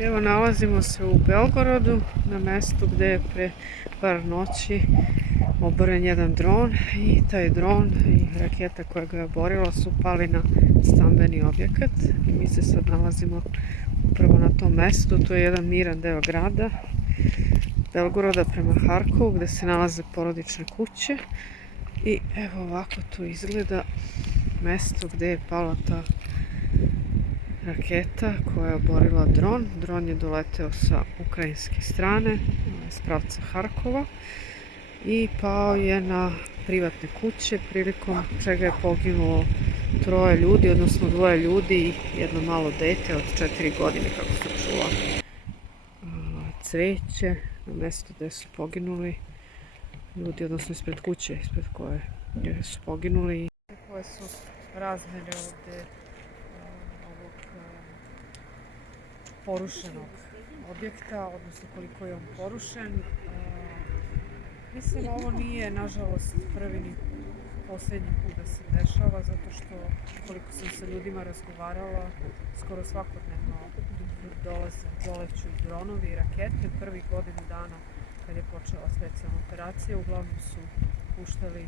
Evo nalazimo se u Belgorodu, na mjestu gdje je pre par noći oboren jedan dron i taj dron i raketa koja ga je oborila su pali na stambeni objekat i mi se sad nalazimo upravo na tom mjestu. To je jedan miran deo grada Belgoroda prema Harkovu gdje se nalaze porodične kuće i evo ovako tu izgleda mjesto gdje je pala ta raketa koja je oborila dron. Dron je doleteo sa ukrajinske strane, s pravca Harkova i pao je na privatne kuće, prilikom čega je poginulo 3 ljudi, odnosno 2 ljudi i jedno malo dete od 4 godine, kako sam čula. Cveće na mjestu gdje su poginuli ljudi, odnosno ispred kuće ispred koje su poginuli. Koje su razmjere ovdje ovog porušenog objekta, odnosno koliko je on porušen. Mislim, ovo nije, nažalost, prvi ni posljednji put da se dešava, zato što, koliko sam sa ljudima razgovarala, skoro svakodnevno doleću i dronovi i rakete. Prvih godinu dana kad je počela specijalna operacija, uglavnom su puštali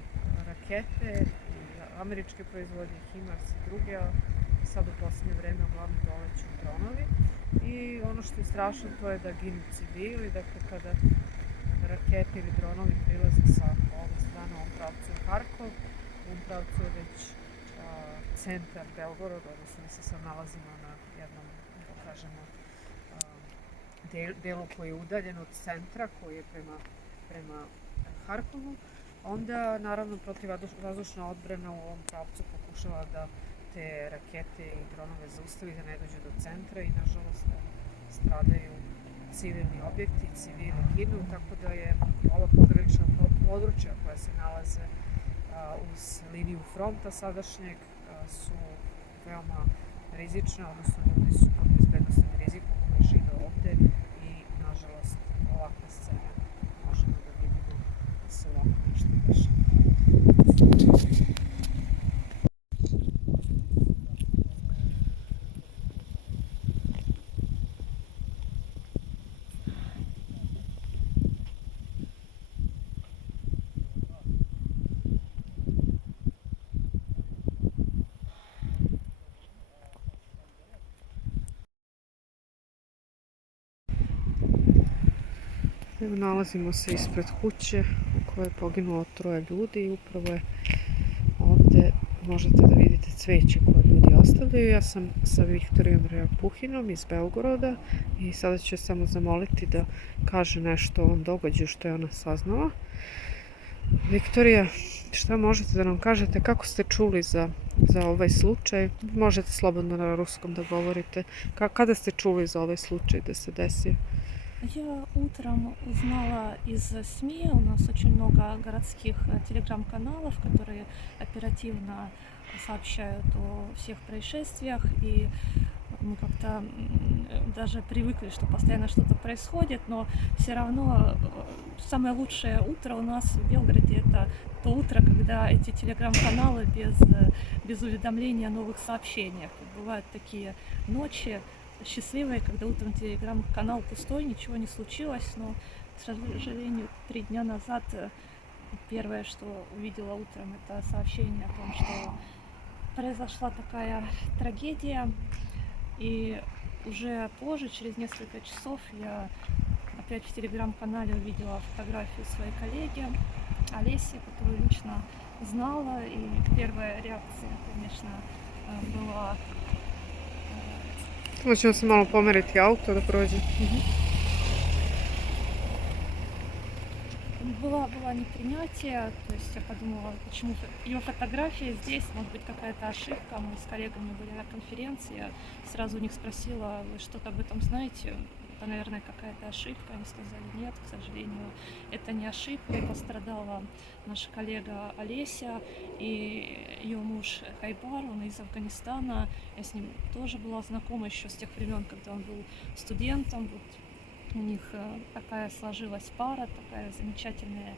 rakete i američke proizvodnje, HIMARS i druge, a sad u posljednje vreme uglavnom doleću dronovi. I ono što je strašno, to je da ginu civili, dakle kada rakete ili dronovi prilaze sa ove strane u ovom pravcu je Harkov, u ovom pravcu je već centar Belgoroda, odnosno mi se sad nalazimo na jednom, da kažemo, delu koji je udaljen od centra, koji je prema Harkovu. Onda, naravno, protivvazdušna odbrana u ovom pravcu pokušava da te rakete i dronove zaustavi, da ne dođe do centra i, nažalost, stradaju civilni objekti, civili ginu, tako da je ova pogranična područja koja se nalaze uz liniju fronta sadašnjeg su veoma rizična, odnosno ljudi su pod bezbednostnim rizikom koji žive ovde i, nažalost, ovakve scene možemo da vidimo da se ovako nešto dešava. Evo, nalazimo se ispred kuće u kojoj je poginulo 3 ljudi i upravo je ovdje možete da vidite cveće koje ljudi ostavljaju. Ja sam sa Viktorijom Rapuhinom iz Belgoroda i sada ću samo zamoliti da kaže nešto o ovom događaju što je ona saznala. Viktorija, šta možete da nam kažete, kako ste čuli za ovaj slučaj? Možete slobodno na ruskom da govorite. Kada ste čuli za ovaj slučaj da se desio? Я утром узнала из СМИ, у нас очень много городских телеграм-каналов, которые оперативно сообщают о всех происшествиях, и мы как-то даже привыкли, что постоянно что-то происходит, но все равно самое лучшее утро у нас в Белгороде — это то утро, когда эти телеграм-каналы без уведомления о новых сообщениях. Бывают такие ночи счастливые, когда утром телеграм-канал пустой, ничего не случилось, но, к сожалению, 3 дня назад первое, что увидела утром, это сообщение о том, что произошла такая трагедия, и уже позже, через несколько часов, я опять в телеграм-канале увидела фотографию своей коллеги Олеси, которую лично знала, и первая реакция, конечно, была... Samo ćemo se malo pomeriti auto da prođe. Было непринятие, то есть я подумала, почему ее фотография здесь, может быть, какая-то ошибка. Мы с коллегами были на конференции, я сразу у них спросила: вы что-то об этом знаете? Это, наверное, какая-то ошибка. Они сказали: нет, к сожалению, это не ошибка. И пострадала наша коллега Олеся и ее муж Хайбар, он из Афганистана. Я с ним тоже была знакома еще с тех времен, когда он был студентом. Вот у них такая сложилась пара, такая замечательная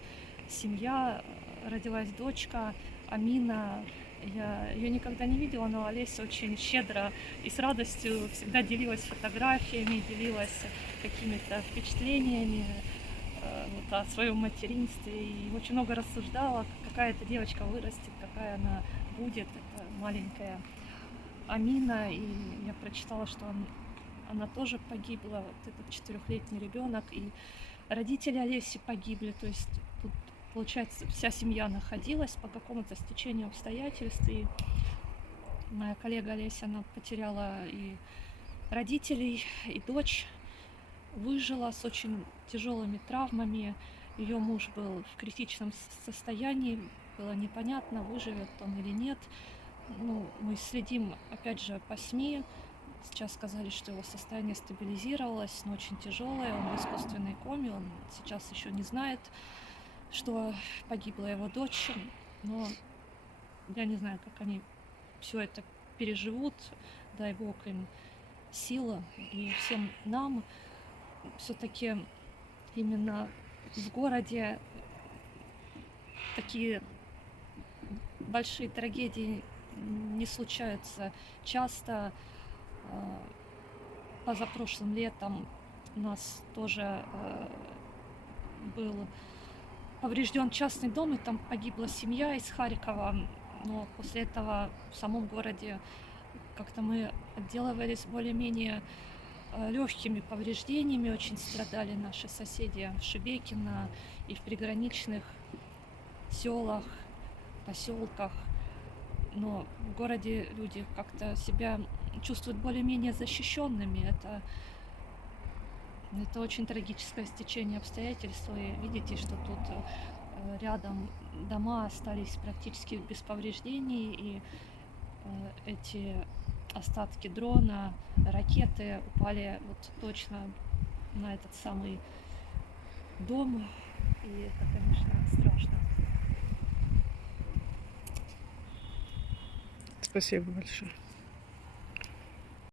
семья. Родилась дочка Амина, Я ее никогда не видела, но Олеся очень щедро и с радостью всегда делилась фотографиями, делилась какими-то впечатлениями вот, о своем материнстве. И очень много рассуждала, какая эта девочка вырастет, какая она будет, эта маленькая Амина. И я прочитала, что она тоже погибла, вот этот 4-летний ребенок, и родители Олеси погибли. То есть тут, получается, вся семья находилась по какому-то стечению обстоятельств. И моя коллега Олеся, она потеряла и родителей, и дочь выжила с очень тяжелыми травмами. Ее муж был в критичном состоянии, было непонятно, выживет он или нет. Ну, мы следим, опять же, по СМИ. Сейчас сказали, что его состояние стабилизировалось, но очень тяжелое, он в искусственной коме, он сейчас еще не знает, что погибла его дочь, но я не знаю, как они все это переживут, дай бог им сила, и всем нам все-таки именно в городе такие большие трагедии не случаются часто. Позапрошлым летом у нас тоже был поврежден частный дом, и там погибла семья из Харькова. Но после этого в самом городе как-то мы отделывались более-менее легкими повреждениями. Очень страдали наши соседи в Шебекино и в приграничных селах, поселках. Но в городе люди как-то себя чувствуют более-менее защищенными. Это очень трагическое стечение обстоятельств. Вы видите, что тут рядом дома остались практически без повреждений, и эти остатки дрона, ракеты упали вот точно на этот самый дом, и это, конечно, страшно. Спасибо большое.